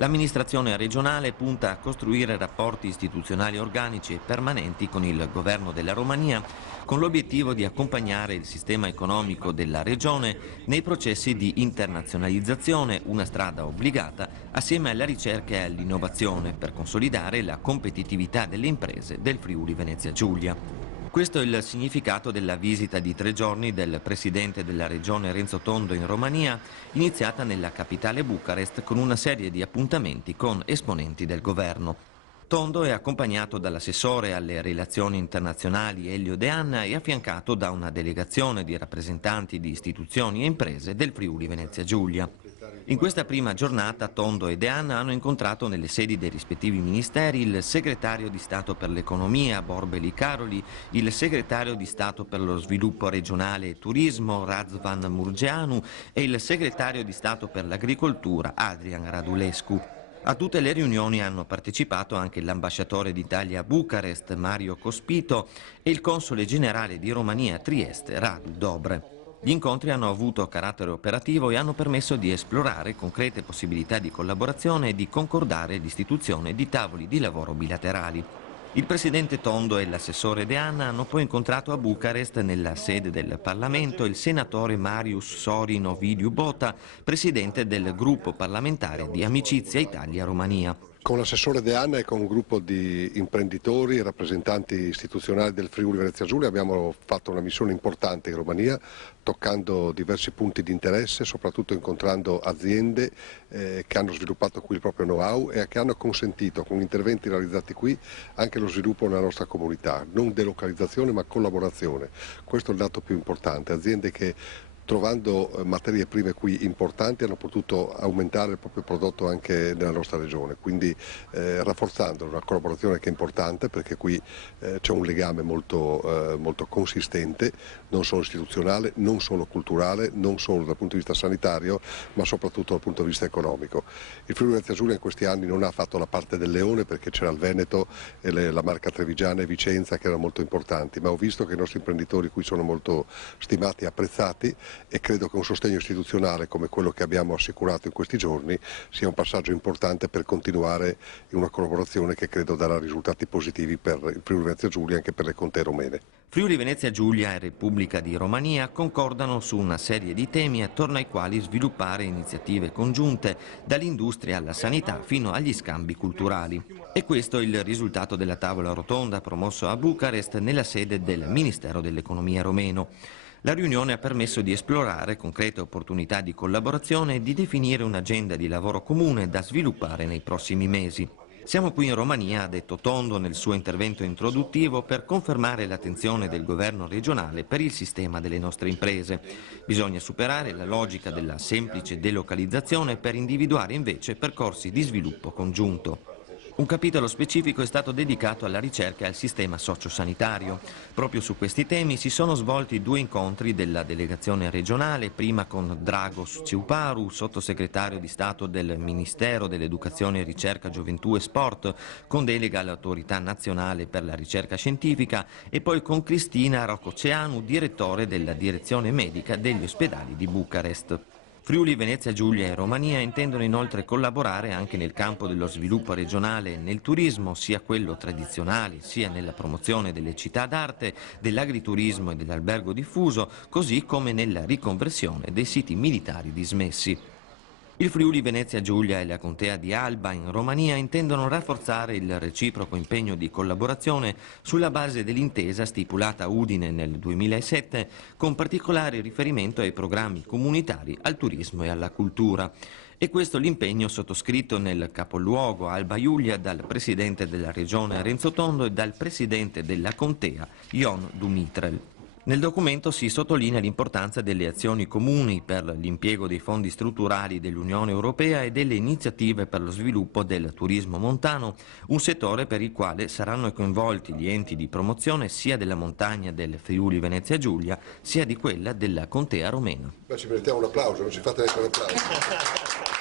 L'amministrazione regionale punta a costruire rapporti istituzionali organici e permanenti con il governo della Romania, con l'obiettivo di accompagnare il sistema economico della regione nei processi di internazionalizzazione, una strada obbligata, assieme alla ricerca e all'innovazione per consolidare la competitività delle imprese del Friuli Venezia Giulia. Questo è il significato della visita di 3 giorni del Presidente della Regione Renzo Tondo in Romania, iniziata nella capitale Bucarest con una serie di appuntamenti con esponenti del governo. Tondo è accompagnato dall'assessore alle relazioni internazionali Elio De Anna e affiancato da una delegazione di rappresentanti di istituzioni e imprese del Friuli Venezia Giulia. In questa prima giornata Tondo e De Anna hanno incontrato nelle sedi dei rispettivi ministeri il segretario di Stato per l'Economia Borbeli Caroli, il segretario di Stato per lo Sviluppo Regionale e Turismo Razvan Murgeanu e il segretario di Stato per l'Agricoltura Adrian Radulescu. A tutte le riunioni hanno partecipato anche l'ambasciatore d'Italia a Bucarest Mario Cospito e il console generale di Romania a Trieste Radu Dobre. Gli incontri hanno avuto carattere operativo e hanno permesso di esplorare concrete possibilità di collaborazione e di concordare l'istituzione di tavoli di lavoro bilaterali. Il presidente Tondo e l'assessore De Anna hanno poi incontrato a Bucarest, nella sede del Parlamento, il senatore Marius Sorin Ovidiu Bota, presidente del gruppo parlamentare di Amicizia Italia-Romania. Con l'assessore De Anna e con un gruppo di imprenditori e rappresentanti istituzionali del Friuli Venezia Giulia abbiamo fatto una missione importante in Romania, toccando diversi punti di interesse, soprattutto incontrando aziende che hanno sviluppato qui il proprio know-how e che hanno consentito, con interventi realizzati qui, anche lo sviluppo nella nostra comunità, non delocalizzazione ma collaborazione. Questo è il dato più importante, aziende che trovando materie prime qui importanti hanno potuto aumentare il proprio prodotto anche nella nostra regione, quindi rafforzando una collaborazione che è importante perché qui c'è un legame molto consistente, non solo istituzionale, non solo culturale, non solo dal punto di vista sanitario, ma soprattutto dal punto di vista economico. Il Friuli Venezia Giulia in questi anni non ha fatto la parte del leone perché c'era il Veneto e la Marca Trevigiana e Vicenza che erano molto importanti, ma ho visto che i nostri imprenditori qui sono molto stimati e apprezzati e credo che un sostegno istituzionale come quello che abbiamo assicurato in questi giorni sia un passaggio importante per continuare in una collaborazione che credo darà risultati positivi per il Friuli Venezia Giulia e anche per le contee romene. Friuli Venezia Giulia e Repubblica di Romania concordano su una serie di temi attorno ai quali sviluppare iniziative congiunte, dall'industria alla sanità fino agli scambi culturali. E questo è il risultato della tavola rotonda promossa a Bucarest nella sede del Ministero dell'Economia romeno. La riunione ha permesso di esplorare concrete opportunità di collaborazione e di definire un'agenda di lavoro comune da sviluppare nei prossimi mesi. Siamo qui in Romania, ha detto Tondo nel suo intervento introduttivo, per confermare l'attenzione del governo regionale per il sistema delle nostre imprese. Bisogna superare la logica della semplice delocalizzazione per individuare invece percorsi di sviluppo congiunto. Un capitolo specifico è stato dedicato alla ricerca e al sistema sociosanitario. Proprio su questi temi si sono svolti 2 incontri della delegazione regionale, prima con Dragos Ciuparu, sottosegretario di Stato del Ministero dell'Educazione, Ricerca, Gioventù e Sport, con delega all'Autorità Nazionale per la Ricerca Scientifica, e poi con Cristina Rococeanu, direttore della Direzione Medica degli Ospedali di Bucarest. Friuli Venezia Giulia e Romania intendono inoltre collaborare anche nel campo dello sviluppo regionale e nel turismo, sia quello tradizionale sia nella promozione delle città d'arte, dell'agriturismo e dell'albergo diffuso, così come nella riconversione dei siti militari dismessi. Il Friuli Venezia Giulia e la contea di Alba in Romania intendono rafforzare il reciproco impegno di collaborazione sulla base dell'intesa stipulata a Udine nel 2007, con particolare riferimento ai programmi comunitari, al turismo e alla cultura. E questo l'impegno sottoscritto nel capoluogo Alba Iulia dal presidente della regione Renzo Tondo e dal presidente della contea Ion Dumitrel. Nel documento si sottolinea l'importanza delle azioni comuni per l'impiego dei fondi strutturali dell'Unione Europea e delle iniziative per lo sviluppo del turismo montano, un settore per il quale saranno coinvolti gli enti di promozione sia della montagna del Friuli Venezia Giulia sia di quella della contea romena. Ci meritiamo un applauso, non ci fate neanche un applauso.